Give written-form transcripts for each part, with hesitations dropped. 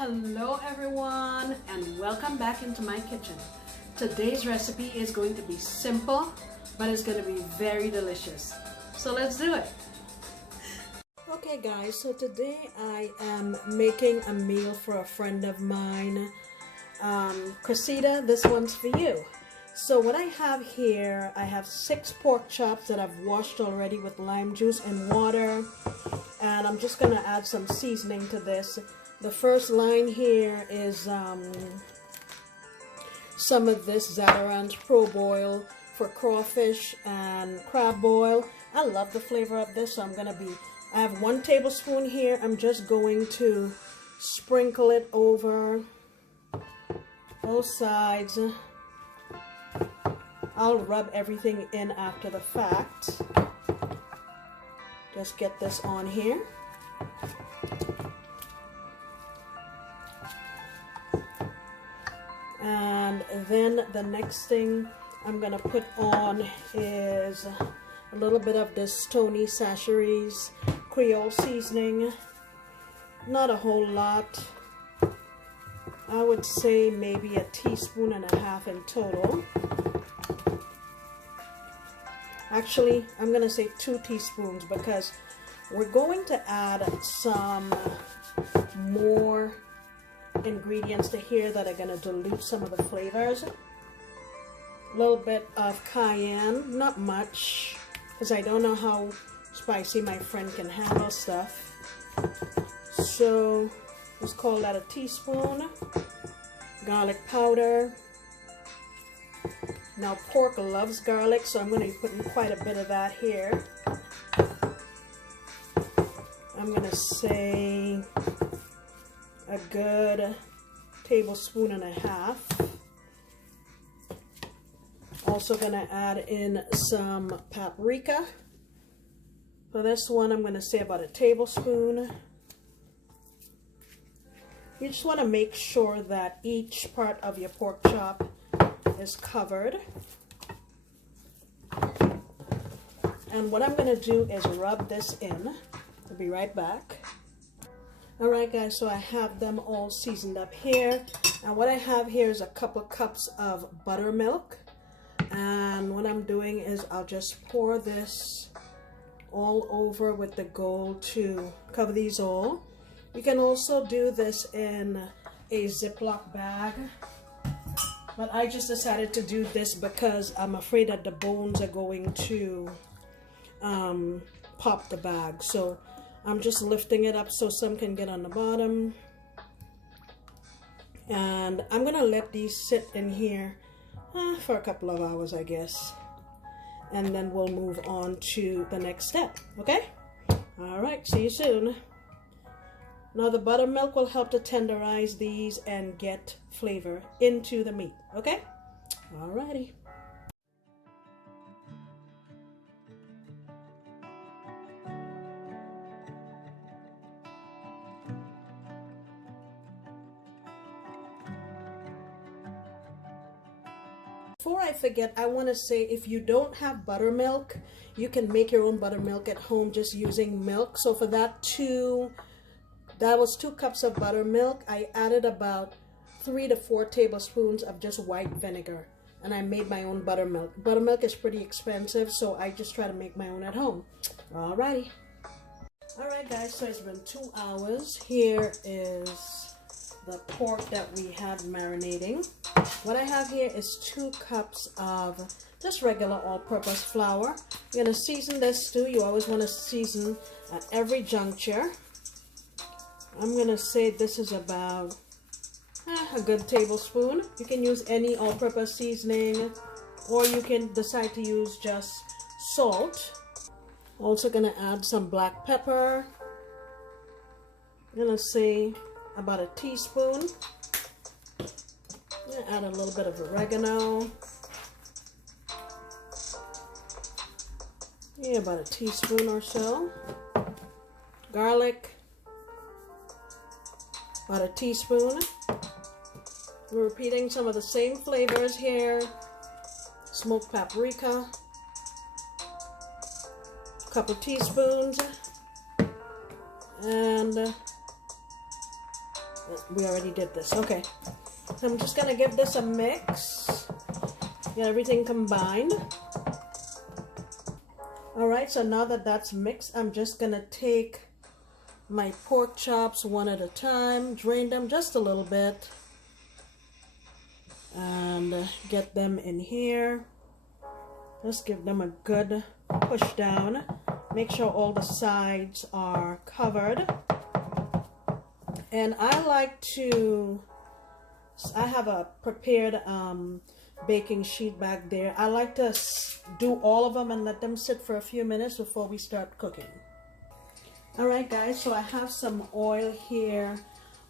Hello everyone and welcome back into my kitchen. Today's recipe is going to be simple, but it's going to be very delicious. So let's do it. Okay guys, so today I am making a meal for a friend of mine. Cressida, this one's for you. So what I have here, I have 6 pork chops that I've washed already with lime juice and water. And I'm just going to add some seasoning to this. The first line here is some of this Zatarain's Pro Boil for crawfish and crab boil. I love the flavor of this, so I have 1 tablespoon here. I'm just going to sprinkle it over both sides. I'll rub everything in after the fact. Just get this on here. And then the next thing I'm going to put on is a little bit of this Tony Chachere's Creole seasoning. Not a whole lot. I would say maybe a teaspoon and a half in total. Actually, I'm going to say 2 teaspoons because we're going to add some more ingredients to here that are going to dilute some of the flavors. A little bit of cayenne, not much, because I don't know how spicy my friend can handle stuff. So let's call that a teaspoon. Garlic powder. Now pork loves garlic, so I'm going to be putting quite a bit of that here. I'm going to say a good tablespoon and a half. Also going to add in some paprika. For this one, I'm going to say about a tablespoon. You just want to make sure that each part of your pork chop is covered. And what I'm going to do is rub this in. I'll be right back. Alright guys, so I have them all seasoned up here. And what I have here is a couple cups of buttermilk. And what I'm doing is I'll just pour this all over with the goal to cover these all. You can also do this in a Ziploc bag. But I just decided to do this because I'm afraid that the bones are going to pop the bag. So I'm just lifting it up so some can get on the bottom. And I'm going to let these sit in here for a couple of hours, I guess. And then we'll move on to the next step, okay? Alright, see you soon. Now the buttermilk will help to tenderize these and get flavor into the meat, okay? Alrighty. Before I forget, I want to say if you don't have buttermilk, you can make your own buttermilk at home just using milk. So for that was 2 cups of buttermilk. I added about 3 to 4 tablespoons of just white vinegar. And I made my own buttermilk. Buttermilk is pretty expensive, so I just try to make my own at home. Alrighty. Alright guys, so it's been 2 hours. Here is the pork that we have marinating. What I have here is 2 cups of just regular all-purpose flour. You're going to season this too. You always want to season at every juncture. I'm going to say this is about a good tablespoon. You can use any all-purpose seasoning, or you can decide to use just salt. Also going to add some black pepper. I'm going to say about a teaspoon. Add a little bit of oregano. Yeah, about a teaspoon or so. Garlic, about a teaspoon. We're repeating some of the same flavors here. Smoked paprika, a couple teaspoons, and We already did this. Okay. So I'm just gonna give this a mix. Get everything combined. Alright, so now that that's mixed, I'm just gonna take my pork chops one at a time, drain them just a little bit, and get them in here. Just give them a good push down. Make sure all the sides are covered. And I like to, I have a prepared baking sheet back there. I like to do all of them and let them sit for a few minutes before we start cooking. Alright guys, so I have some oil here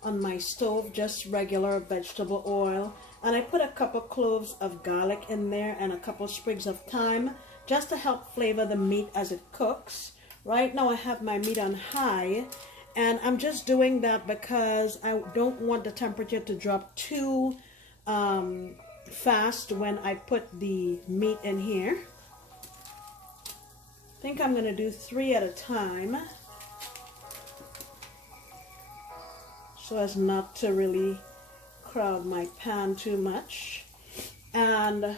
on my stove, just regular vegetable oil. And I put a couple cloves of garlic in there and a couple sprigs of thyme just to help flavor the meat as it cooks. Right now I have my meat on high, and I'm just doing that because I don't want the temperature to drop too fast when I put the meat in here. I think I'm going to do 3 at a time, so as not to really crowd my pan too much. And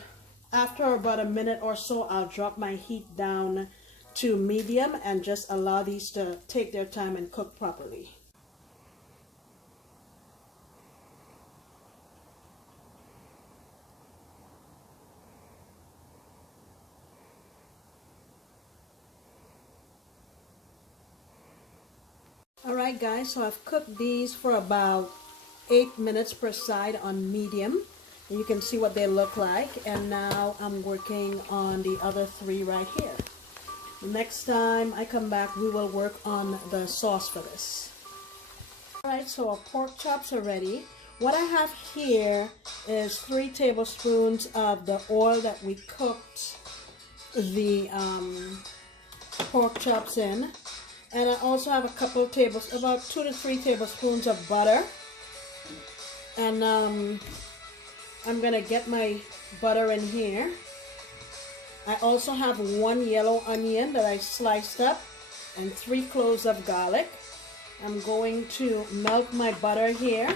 after about a minute or so, I'll drop my heat down to medium and just allow these to take their time and cook properly. Alright guys, so I've cooked these for about 8 minutes per side on medium. And you can see what they look like. And now I'm working on the other 3 right here. Next time I come back, we will work on the sauce for this. Alright, so our pork chops are ready. What I have here is 3 tablespoons of the oil that we cooked the pork chops in. And I also have a couple of about 2 to 3 tablespoons of butter. And I'm going to get my butter in here. I also have 1 yellow onion that I sliced up and 3 cloves of garlic. I'm going to melt my butter here.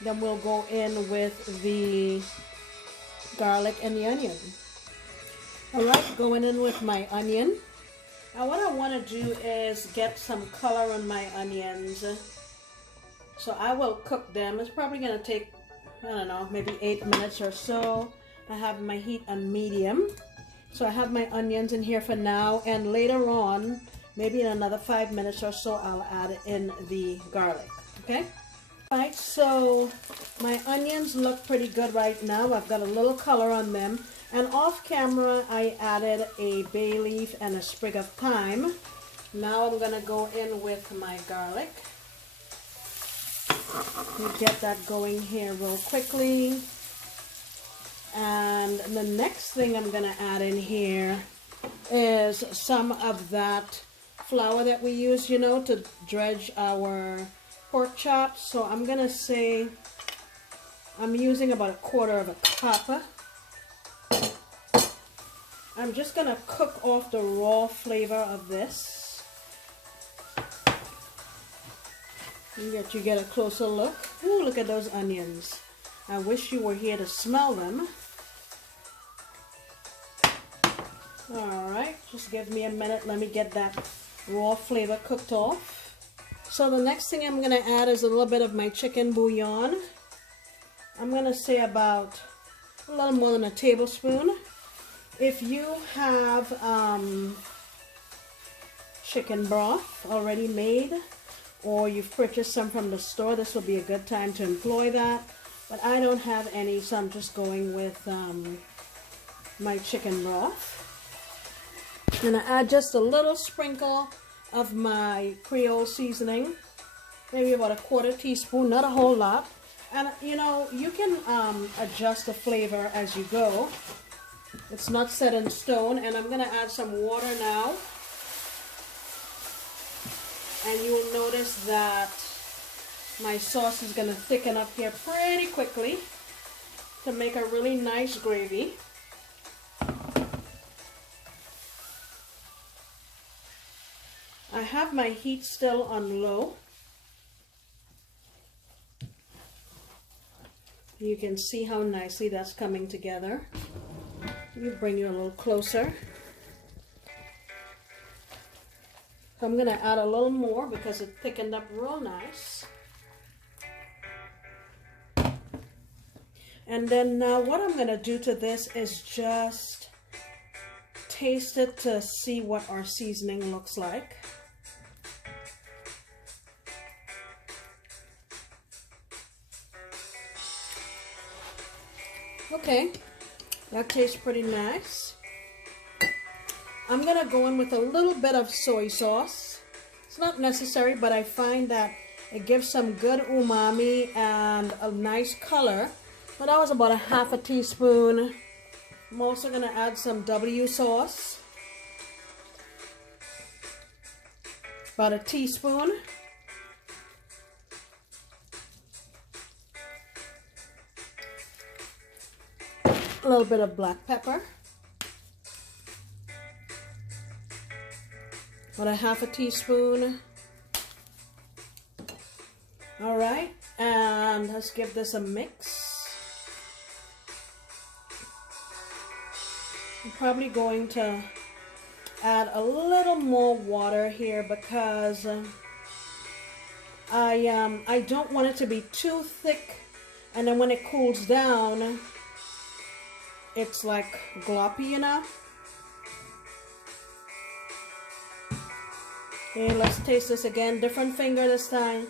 Then we'll go in with the garlic and the onion. Alright, going in with my onion. Now what I want to do is get some color on my onions. So I will cook them. It's probably going to take, I don't know, maybe 8 minutes or so. I have my heat on medium. So I have my onions in here for now, and later on, maybe in another 5 minutes or so, I'll add in the garlic, okay? Alright, so my onions look pretty good right now. I've got a little color on them. And off camera, I added a bay leaf and a sprig of thyme. Now I'm going to go in with my garlic. Get that going here real quickly. And the next thing I'm going to add in here is some of that flour that we use, you know, to dredge our pork chops. So I'm going to say I'm using about 1/4 cup. I'm just going to cook off the raw flavor of this. You get a closer look. Ooh, look at those onions. I wish you were here to smell them. Alright, just give me a minute. Let me get that raw flavor cooked off. So the next thing I'm going to add is a little bit of my chicken bouillon. I'm going to say about a little more than a tablespoon. If you have chicken broth already made, or you've purchased some from the store, this will be a good time to employ that. But I don't have any, so I'm just going with my chicken broth. I'm going to add just a little sprinkle of my Creole seasoning, maybe about 1/4 teaspoon, not a whole lot. And you know, you can adjust the flavor as you go. It's not set in stone. And I'm going to add some water now. And you will notice that my sauce is going to thicken up here pretty quickly to make a really nice gravy. I have my heat still on low. You can see how nicely that's coming together. You bring you a little closer. I'm going to add a little more because it thickened up real nice. And then now what I'm going to do to this is just taste it to see what our seasoning looks like. Okay, that tastes pretty nice. I'm gonna go in with a little bit of soy sauce. It's not necessary, but I find that it gives some good umami and a nice color. But that was about a half a teaspoon. I'm also gonna add some W sauce. About a teaspoon. A little bit of black pepper. About a half a teaspoon. All right, and let's give this a mix. I'm probably going to add a little more water here because I don't want it to be too thick, and then when it cools down, it's like gloppy, you know. Okay, let's taste this again. Different finger this time.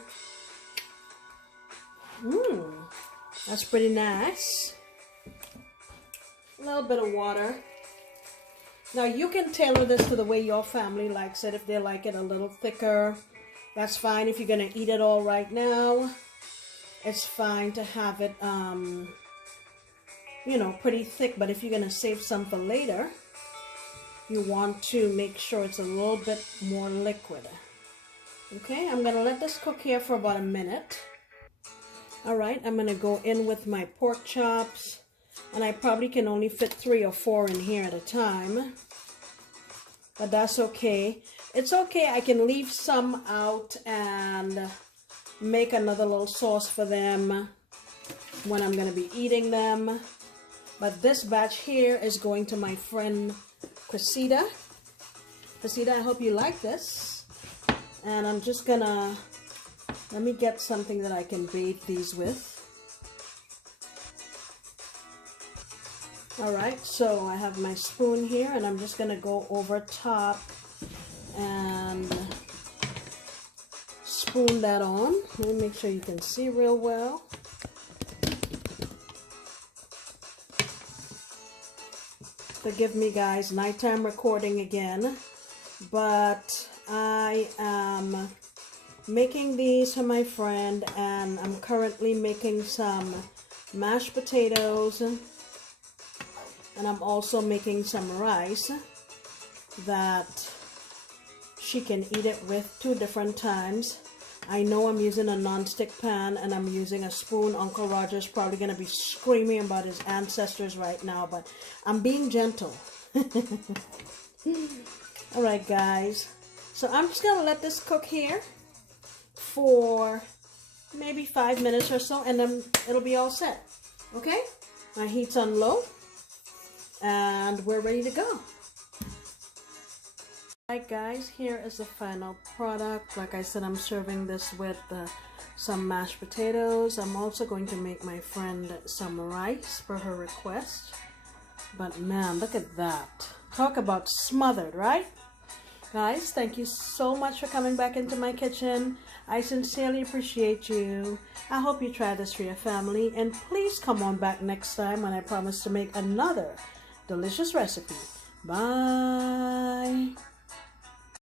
That's pretty nice. A little bit of water. Now you can tailor this to the way your family likes it. If they like it a little thicker, that's fine. If you're gonna eat it all right now, it's fine to have it you know, pretty thick. But if you're gonna save some for later, you want to make sure it's a little bit more liquid. Okay, I'm gonna let this cook here for about a minute. All right, I'm gonna go in with my pork chops, and I probably can only fit 3 or 4 in here at a time, but that's okay. It's okay, I can leave some out and make another little sauce for them when I'm gonna be eating them. But this batch here is going to my friend Cressida. Cressida, I hope you like this. And I'm just gonna, let me get something that I can bathe these with. All right, so I have my spoon here, and I'm just gonna go over top and spoon that on. Let me make sure you can see real well. Forgive me guys, nighttime recording again, but I am making these for my friend, and I'm currently making some mashed potatoes, and I'm also making some rice that she can eat it with 2 different times. I know I'm using a non-stick pan and I'm using a spoon. Uncle Roger's probably going to be screaming about his ancestors right now, but I'm being gentle. All right, guys. So I'm just going to let this cook here for maybe 5 minutes or so, and then it'll be all set. Okay? My heat's on low, and we're ready to go. Alright guys, here is the final product. Like I said, I'm serving this with some mashed potatoes. I'm also going to make my friend some rice for her request. But man, look at that. Talk about smothered, right? Guys, thank you so much for coming back into my kitchen. I sincerely appreciate you. I hope you try this for your family. And please come on back next time when I promise to make another delicious recipe. Bye.